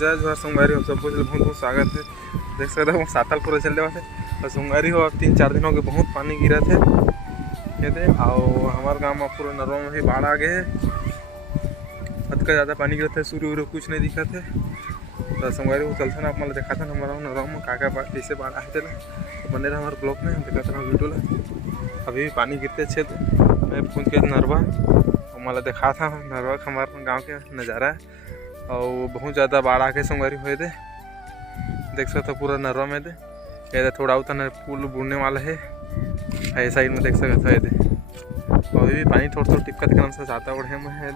जय जोहार संगवारी हो सबको बहुत बहुत स्वागत है। देख सकते हो सातल पूरा चल रहा है और संगवारी हो अब 3-4 दिन हो गए बहुत पानी गिरा थे और हमारे गांव में पूरा नरवा में भी बाढ़ आ गए है। हद का ज़्यादा पानी गिरा था, सूर्य कुछ नहीं दिखा थे। तो संगवारी हो चलते ना आप मतलब देखा था हमारा नरवा में का कैसे बाढ़ आए थे तो बने रहा हमारे ब्लॉग में देखा था वीडियो ला। अभी भी पानी गिरते अच्छे थे, मैं पूछ के नरवा और मतलब देखा था नरवा का हमारे गाँव के नज़ारा और बहुत ज़्यादा बाढ़ आके संगवारी हुए थे। देख सकते पूरा नरवा में थे ये थोड़ा उतना पुल बुड़ने वाला है ऐसा साइड में देख सकते थे। अभी भी पानी थोड़ा थोड़ा टिपका दिखा से ज़्यादा बढ़िया में है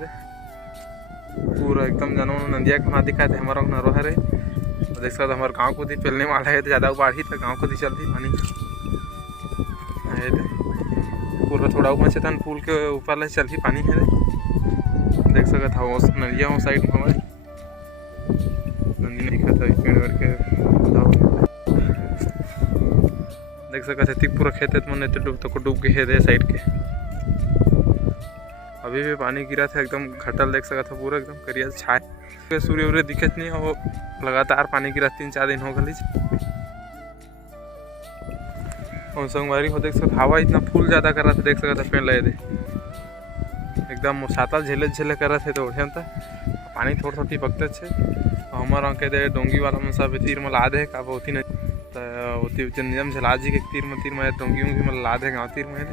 पूरा एकदम जानो नंदिया को ना दिखा थे हमारा नरवा है और देख सकते हमारे गाँव को दी फैलने वाला है ज़्यादा बाढ़ ही था गाँव को दी चलती पानी है पूरा थोड़ा ऊपर से था पुल के ऊपर चलती पानी है देख सकते था वो नदिया वो साइड में हमारे नंदी नहीं खाता पेड़ वेड़ के देख सकते थे पूरा खेत मन डूब के है साइड के। अभी भी पानी गिरा था एकदम घटल देख सकता था पूरा एकदम करिया छाए सूर्य उर्य दिखत नहीं हो लगातार पानी गिरा 3-4 दिन हो गई। और संगवारी हो देख सकते हवा इतना फूल ज़्यादा कर रहा था देख सकता पेड़ लगे थे एकदम सातल झेले कर रहे थे तो उठे था पानी थोड़ा थोड़ा टिपकते छे हमारा के डोंगी वाला में सब तीर में लाद है का होती नहीं तो नियम झला जी के तीर में डोंगी उंगी में लाद है गाँव तीर में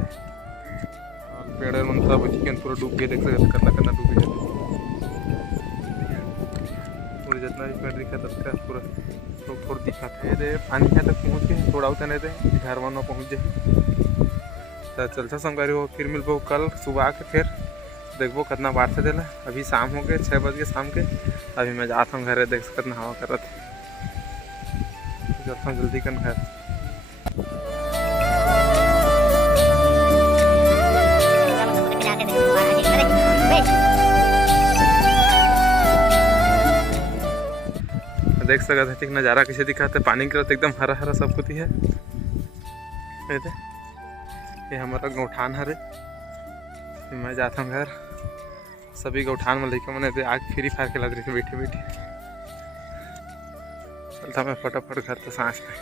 पेड़ मन सब पूरा डूब गए देख सकते करना डूब गए पूरे जितना भी पेड़ दिखा था पूरा थोड़ा दिखा था पानी यहाँ तक पहुँच गए थोड़ा उतना थे घर वन में पहुँच जाए तो चलता संगवारी हो फिर मिलबो कल सुबह के फिर देखबो कितना बाढ़ से देला। अभी शाम हो गए 6 बज के शाम के अभी मैं जाता हूँ घर देख सकते हवा कर रहा था जाता हूँ जल्दी कर घर। देख सकते हैं नज़ारा कैसे दिखाते पानी गिरत एकदम हरा हरा सब कुछ है ये हमारा गौठान हरे मैं जाता हूँ घर। सभी गौठान में लड़के मैंने आग फ्री फायर खेला रहे थे बैठे बैठे चलता मैं फटाफट घर तो सांस में।